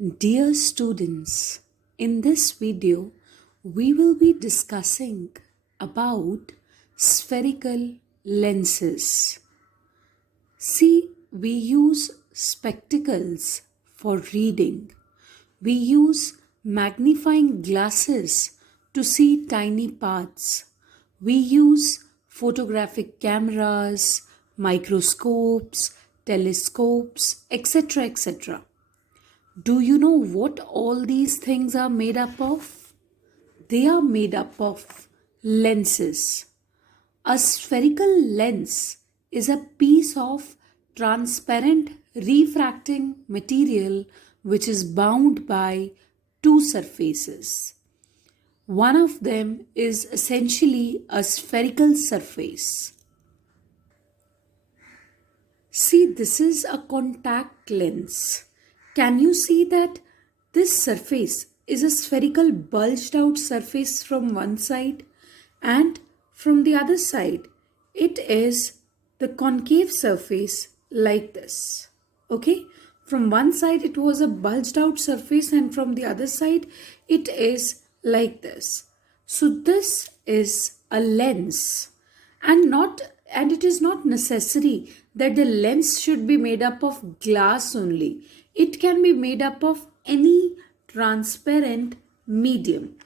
Dear students, in this video, we will be discussing about spherical lenses. See, we use spectacles for reading. We use magnifying glasses to see tiny parts. We use photographic cameras, microscopes, telescopes, etc. etc. Do you know what all these things are made up of? They are made up of lenses. A spherical lens is a piece of transparent refracting material which is bound by two surfaces. One of them is essentially a spherical surface. See, this is a contact lens. Can you see that this surface is a spherical bulged out surface from one side and from the other side it is the concave surface like this. Okay? From one side it was a bulged out surface and from the other side it is like this. So this is a lens and it is not necessary that the lens should be made up of glass only. It can be made up of any transparent medium.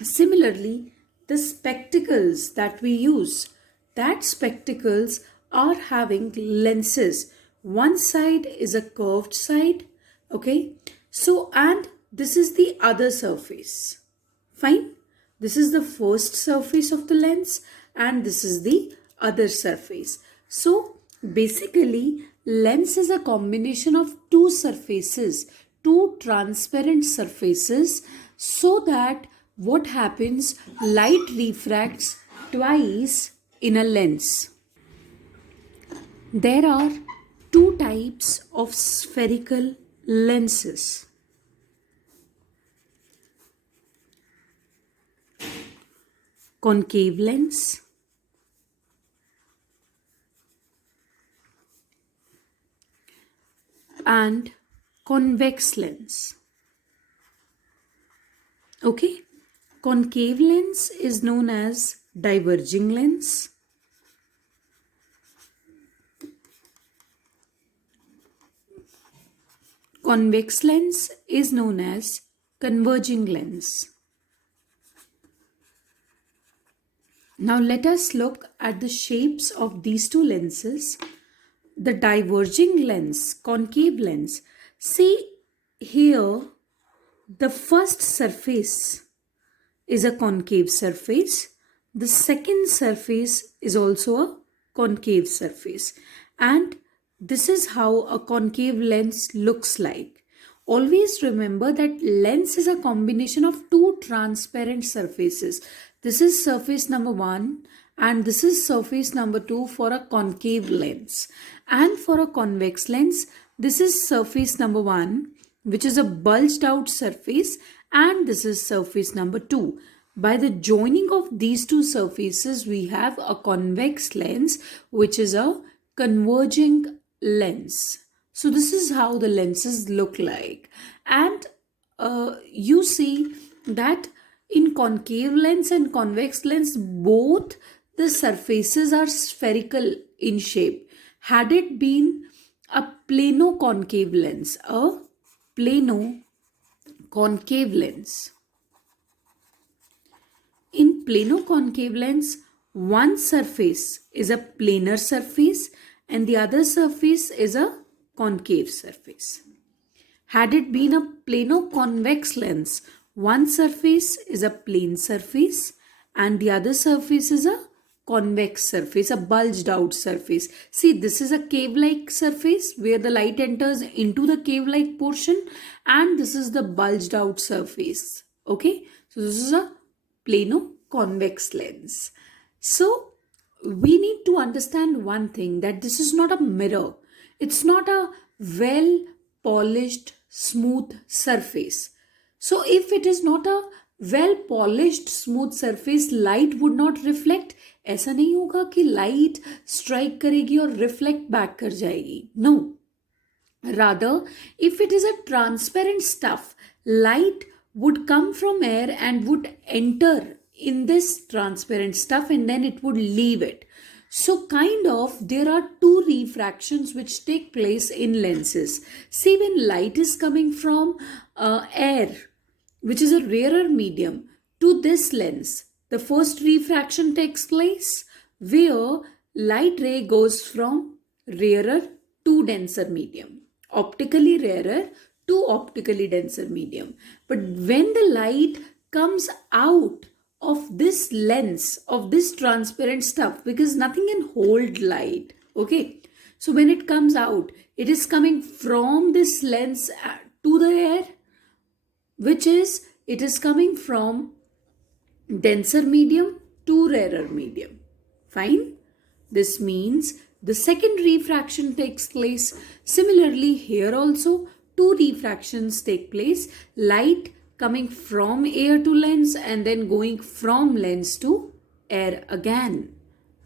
Similarly, the spectacles that we use, that spectacles are having lenses. One side is a curved side, okay? So, and this is the other surface. Fine? This is the first surface of the lens and this is the other surface. So basically lens is a combination of two surfaces, two transparent surfaces, so that what happens, light refracts twice in a lens. There are two types of spherical lenses. Concave lens and convex lens. Okay, concave lens is known as diverging lens. Convex lens is known as converging lens. Now let us look at the shapes of these two lenses. The diverging lens, concave lens. See here, the first surface is a concave surface. The second surface is also a concave surface. And this is how a concave lens looks like. Always remember that lens is a combination of two transparent surfaces. This is surface number 1 and this is surface number 2 for a concave lens. And for a convex lens, this is surface number 1, which is a bulged out surface, and this is surface number 2. By the joining of these two surfaces, we have a convex lens, which is a converging lens. So this is how the lenses look like. And you see that in concave lens and convex lens, both the surfaces are spherical in shape. Had it been a plano-concave lens, in plano-concave lens, one surface is a planar surface and the other surface is a concave surface. Had it been a plano-convex lens, one surface is a plane surface and the other surface is a convex surface, a bulged out surface. See, this is a cave-like surface where the light enters into the cave-like portion, and this is the bulged out surface. Okay, so this is a plano-convex lens. So we need to understand one thing, that this is not a mirror. It's not a well polished smooth surface. So if it is not a well polished smooth surface, light would not reflect. ऐसा नहीं होगा कि light strike करेगी और reflect back कर जाएगी. No, Rather, if it is a transparent stuff, light would come from air and would enter in this transparent stuff and then it would leave it. So, kind of, there are two refractions which take place in lenses. See, when light is coming from air, which is a rarer medium, to this lens, the first refraction takes place where light ray goes from rarer to denser medium, optically rarer to optically denser medium. But when the light comes out of this lens, of this transparent stuff, because nothing can hold light, okay? So when it comes out, it is coming from this lens to the air, which is, it is coming from denser medium to rarer medium. Fine? This means the second refraction takes place. Similarly, here also two refractions take place. Light coming from air to lens and then going from lens to air again.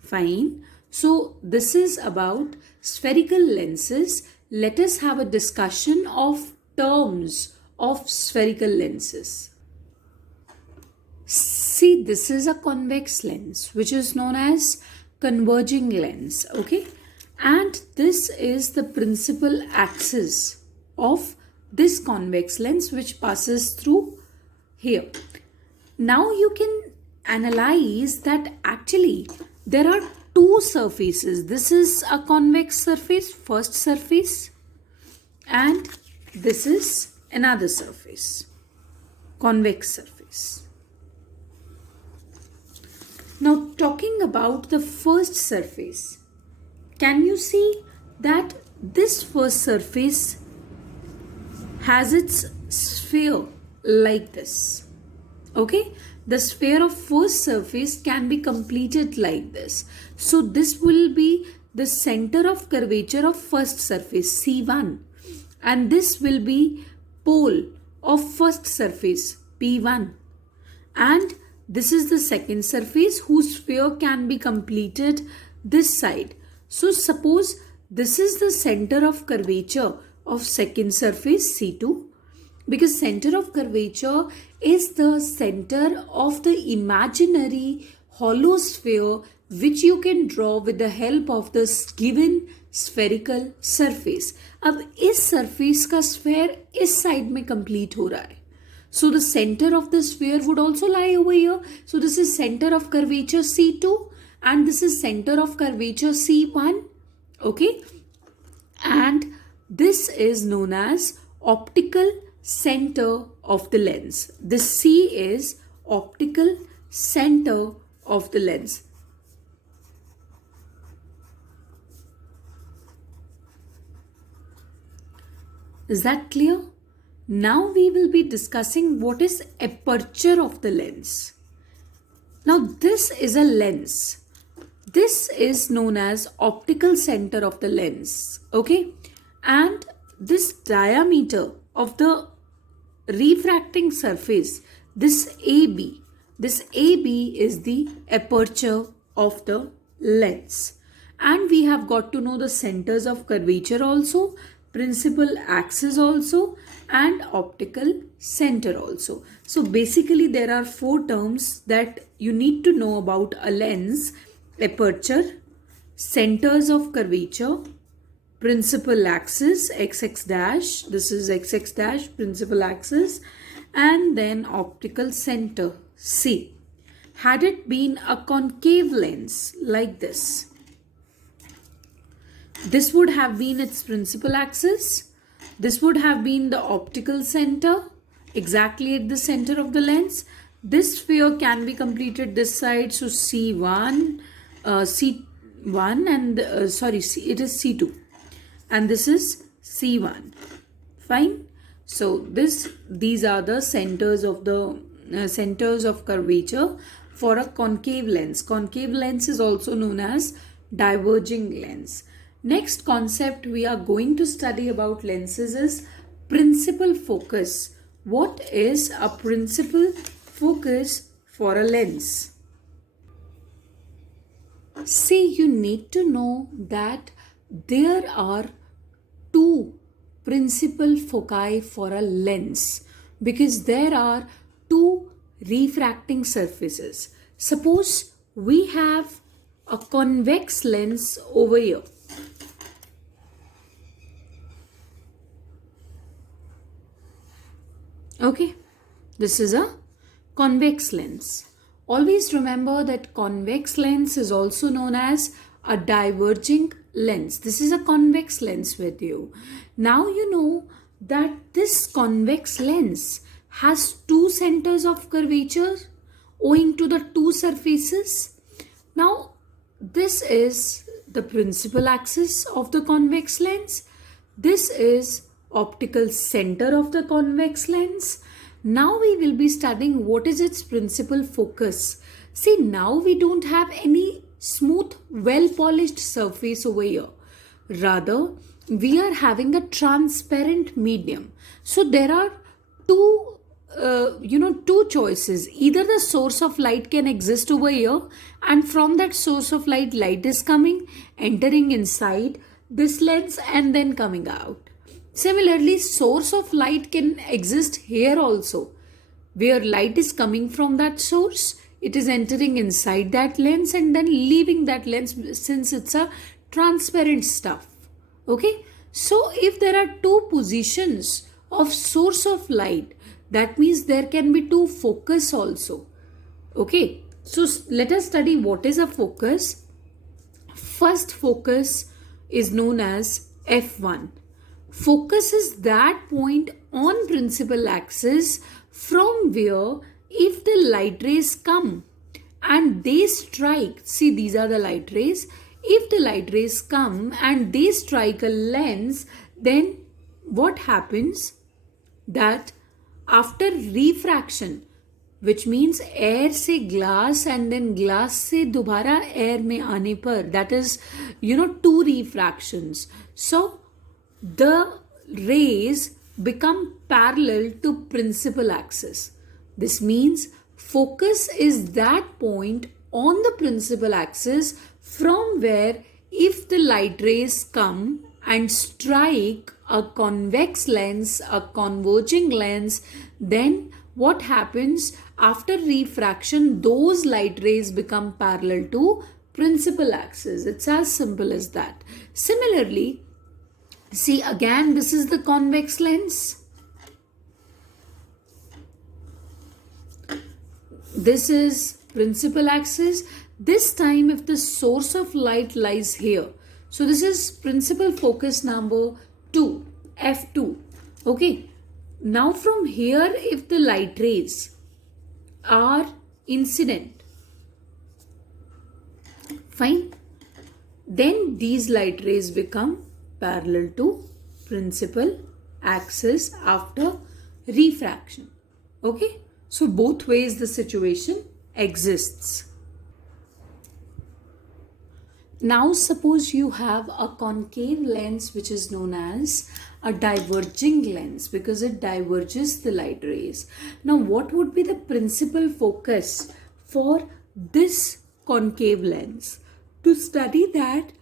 Fine. So this is about spherical lenses. Let us have a discussion of terms of spherical lenses. See, this is a convex lens which is known as converging lens, okay? And this is the principal axis of this convex lens which passes through here. Now you can analyze that actually there are two surfaces. This is a convex surface, first surface, and this is another surface, convex surface. Now talking about the first surface, can you see that this first surface has its sphere like this? Okay, the sphere of first surface can be completed like this. So this will be the center of curvature of first surface C1, and this will be pole of first surface P1, and this is the second surface whose sphere can be completed this side. So suppose this is the center of curvature of second surface C2, because center of curvature is the center of the imaginary hollow sphere which you can draw with the help of this given spherical surface. अब इस surface का sphere इस side में complete हो रहा है. So the center of the sphere would also lie over here. So this is center of curvature C2 and this is center of curvature C1. Okay. And this is known as optical center of the lens. This C is optical center of the lens. Is that clear? Now we will be discussing what is aperture of the lens. Now this is a lens. This is known as optical center of the lens. Okay. And this diameter of the refracting surface, this AB is the aperture of the lens. And we have got to know the centers of curvature also, principal axis also, and optical center also. So basically there are four terms that you need to know about a lens: aperture, centers of curvature, principal axis xx dash, this is xx dash principal axis, and then optical center C. Had it been a concave lens like this would have been its principal axis. This would have been the optical center, exactly at the center of the lens. This sphere can be completed this side, so C1, C1 and it is C2, and this is C1. Fine. So these are the centers of the centers of curvature for a concave lens. Concave lens is also known as diverging lens. Next concept we are going to study about lenses is principal focus. What is a principal focus for a lens? See, you need to know that there are two principal foci for a lens because there are two refracting surfaces. Suppose we have a convex lens over here. Okay, this is a convex lens. Always remember that convex lens is also known as a diverging lens. This is a convex lens with you. Now you know that this convex lens has two centers of curvature owing to the two surfaces. Now this is the principal axis of the convex lens. This is optical center of the convex lens. Now we will be studying what is its principal focus. See, now we don't have any smooth, well polished surface over here. Rather, we are having a transparent medium. So there are two choices. Either the source of light can exist over here, and from that source of light is coming, entering inside this lens and then coming out. Similarly, source of light can exist here also, where light is coming from that source, it is entering inside that lens and then leaving that lens since it's a transparent stuff. Okay, so if there are two positions of source of light, that means there can be two focus also. Okay, so let us study what is a focus. First focus is known as F1. Focus is that point on principal axis from where if the light rays come and they strike, see these are the light rays, if the light rays come and they strike a lens, then what happens that after refraction, which means air से glass and then glass से दोबारा air में आने पर, that is two refractions. So the rays become parallel to principal axis. This means focus is that point on the principal axis from where if the light rays come and strike a convex lens, a converging lens, then what happens after refraction, those light rays become parallel to principal axis. It's as simple as that. Similarly, see again, this is the convex lens. This is principal axis. This time if the source of light lies here. So this is principal focus number 2, F2. Okay. Now from here if the light rays are incident, fine, then these light rays become parallel to principal axis after refraction. Okay, so both ways the situation exists. Now suppose you have a concave lens which is known as a diverging lens because it diverges the light rays. Now what would be the principal focus for this concave lens? To study that,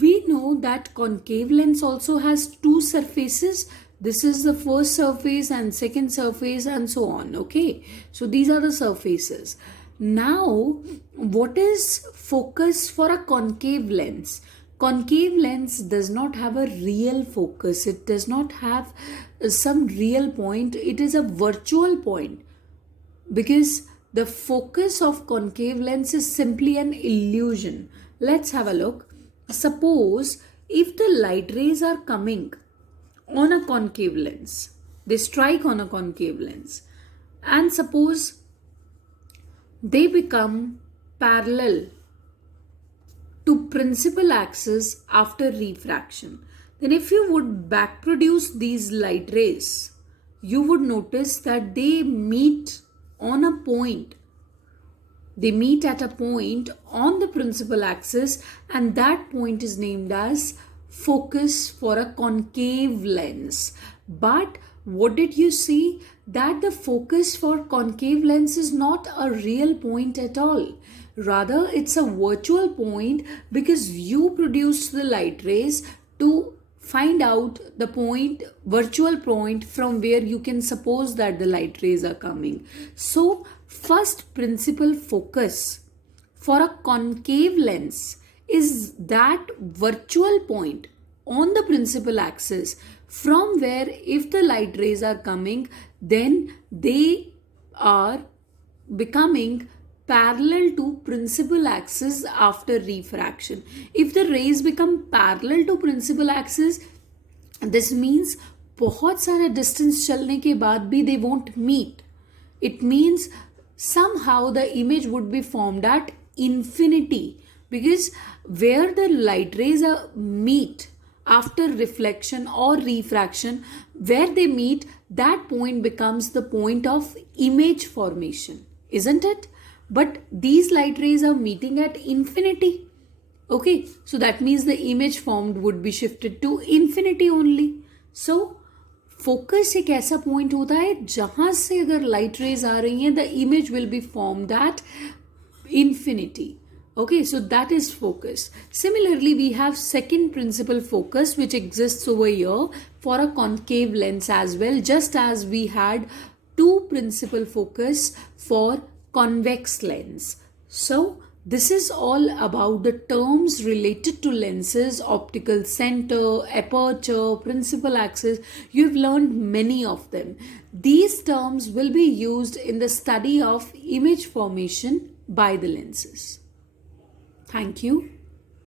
we know that concave lens also has two surfaces. This is the first surface and second surface and so on. Okay, so these are the surfaces. Now what is focus for a concave lens? Concave lens does not have a real focus. It does not have some real point. It is a virtual point because the focus of concave lens is simply an illusion. Let's have a look. Suppose if the light rays are coming on a concave lens, they strike on a concave lens, and suppose they become parallel to principal axis after refraction. Then if you would back produce these light rays, you would notice that they meet on a point. They meet at a point on the principal axis, and that point is named as focus for a concave lens. But what did you see? That the focus for concave lens is not a real point at all. Rather, it's a virtual point because you produce the light rays to find out the point, virtual point from where you can suppose that the light rays are coming. So first principal focus for a concave lens is that virtual point on the principal axis from where if the light rays are coming, then they are becoming parallel to principal axis after refraction. If the rays become parallel to principal axis, this means बहुत सारा distance चलने के बाद भी they won't meet. It means somehow the image would be formed at infinity, because where the light rays meet after reflection or refraction, where they meet, that point becomes the point of image formation, isn't it? But these light rays are meeting at infinity. Okay, so that means the image formed would be shifted to infinity only. So focus एक ऐसा point होता है जहां से अगर light rays आ रही हैं, the image will be formed at infinity. Okay, so that is focus. Similarly, we have second principal focus which exists over here for a concave lens as well, just as we had two principal focus for convex lens. So this is all about the terms related to lenses: optical center, aperture, principal axis. You've learned many of them. These terms will be used in the study of image formation by the lenses. Thank you.